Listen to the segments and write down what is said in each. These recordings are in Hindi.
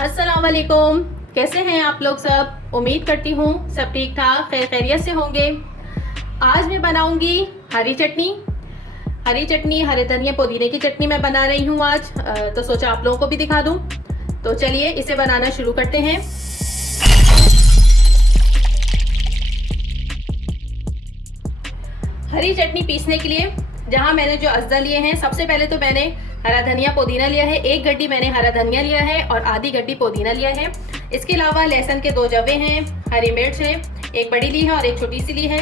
अस्सलाम वालेकुम। कैसे हैं आप लोग सब? उम्मीद करती हूँ सब ठीक ठाक खैर खैरियत से होंगे। आज मैं बनाऊंगी हरी चटनी। हरे धनिया पुदीने की चटनी मैं बना रही हूँ आज। तो सोचा आप लोगों को भी दिखा दूँ। तो चलिए इसे बनाना शुरू करते हैं। हरी चटनी पीसने के लिए जहाँ मैंने जो अज्जा लिए हैं, सबसे पहले तो मैंने हरा धनिया पुदीना लिया है। 1 गड्डी मैंने हरा धनिया लिया है और आधी गड्डी पुदीना लिया है। इसके अलावा लहसुन के 2 जवे हैं, हरी मिर्च है, 1 बड़ी ली है और 1 छोटी सी ली है,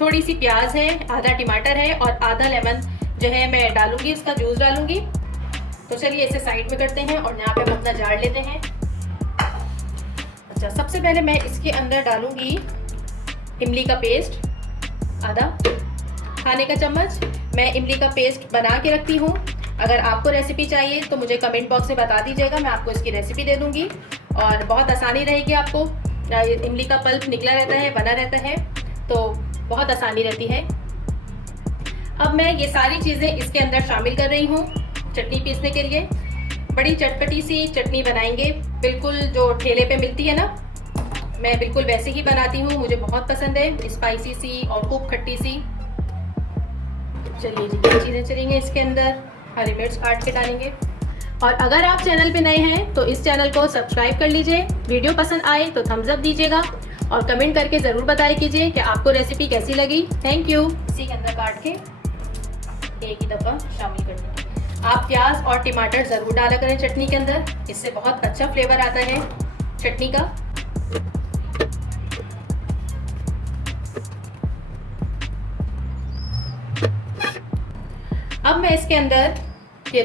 थोड़ी सी प्याज है, आधा टमाटर है और आधा लेमन जो है मैं डालूंगी, इसका जूस डालूंगी। तो चलिए इसे साइड में करते हैं और यहाँ पे हम अपना जार लेते हैं। अच्छा, सबसे पहले मैं इसके अंदर डालूंगी इमली का पेस्ट, आधा खाने का चम्मच। मैं इमली का पेस्ट बना के रखती हूँ। अगर आपको रेसिपी चाहिए तो मुझे कमेंट बॉक्स में बता दीजिएगा, मैं आपको इसकी रेसिपी दे दूँगी और बहुत आसानी रहेगी आपको। इमली का पल्प निकला रहता है, बना रहता है, तो बहुत आसानी रहती है। अब मैं ये सारी चीज़ें इसके अंदर शामिल कर रही हूँ चटनी पीसने के लिए। बड़ी चटपटी सी चटनी बनाएंगे, बिल्कुल जो ठेले पे मिलती है ना, मैं बिल्कुल वैसे ही बनाती हूँ। मुझे बहुत पसंद है, स्पाइसी सी और खूब खट्टी सी। चलिए जी, ये चीज़ें चलेंगे इसके अंदर। हरी मिर्च काट के डालेंगे। और अगर आप चैनल पे नए हैं तो इस चैनल को सब्सक्राइब कर लीजिए। वीडियो पसंद आए तो थम्स अप दीजिएगा और कमेंट करके ज़रूर बताया कीजिए कि आपको रेसिपी कैसी लगी। Thank you. इसी के अंदर काट के एक ही दफ़ा शामिल कर देंगे। आप प्याज और टमाटर ज़रूर डाला करें चटनी के अंदर, इससे बहुत अच्छा फ्लेवर आता है चटनी का। अब मैं इसके अंदर ये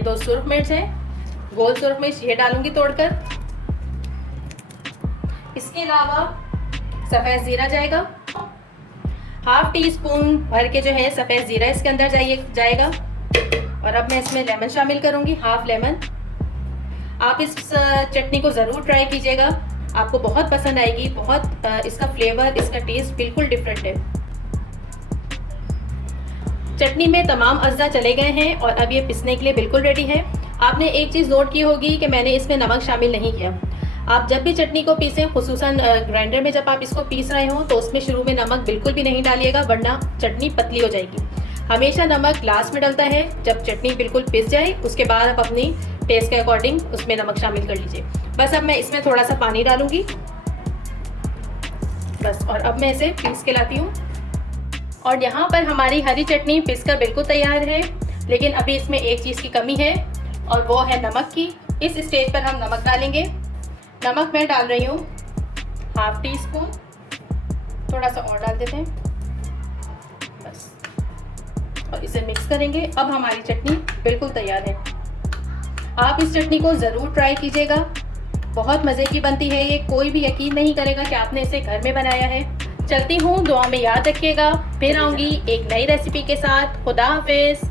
दो सुरख मिर्च है, गोल सुरख मिर्च, ये डालूंगी तोड़कर। इसके अलावा सफ़ेद ज़ीरा जाएगा, 1/2 टीस्पून भर के जो है सफ़ेद ज़ीरा इसके अंदर जाएगा। और अब मैं इसमें लेमन शामिल करूंगी, 1/2 लेमन। आप इस चटनी को ज़रूर ट्राई कीजिएगा, आपको बहुत पसंद आएगी। बहुत इसका फ्लेवर, इसका टेस्ट बिल्कुल डिफरेंट है। चटनी में तमाम अज्जा चले गए हैं और अब ये पिसने के लिए बिल्कुल रेडी है। आपने एक चीज़ नोट की होगी कि मैंने इसमें नमक शामिल नहीं किया। आप जब भी चटनी को पीसें, खुसूसन ग्राइंडर में जब आप इसको पीस रहे हो, तो उसमें शुरू में नमक बिल्कुल भी नहीं डालिएगा, वरना चटनी पतली हो जाएगी। हमेशा नमक लास्ट में डलता है, जब चटनी बिल्कुल पिस जाए उसके बाद आप अपनी टेस्ट के अकॉर्डिंग उसमें नमक शामिल कर लीजिए। बस अब मैं इसमें थोड़ा सा पानी डालूँगी बस, और अब मैं इसे पीस के लाती हूँ। और यहाँ पर हमारी हरी चटनी पिसकर बिल्कुल तैयार है, लेकिन अभी इसमें एक चीज़ की कमी है और वो है नमक की। इस स्टेज पर हम नमक डालेंगे। नमक मैं डाल रही हूँ 1/2 टीस्पून, थोड़ा सा और डाल देते हैं बस, और इसे मिक्स करेंगे। अब हमारी चटनी बिल्कुल तैयार है। आप इस चटनी को ज़रूर ट्राई कीजिएगा, बहुत मज़े की बनती है ये। कोई भी यकीन नहीं करेगा कि आपने इसे घर में बनाया है। चलती हूँ, दुआ में याद रखिएगा। फिर आऊँगी एक नई रेसिपी के साथ। खुदा हाफिज़।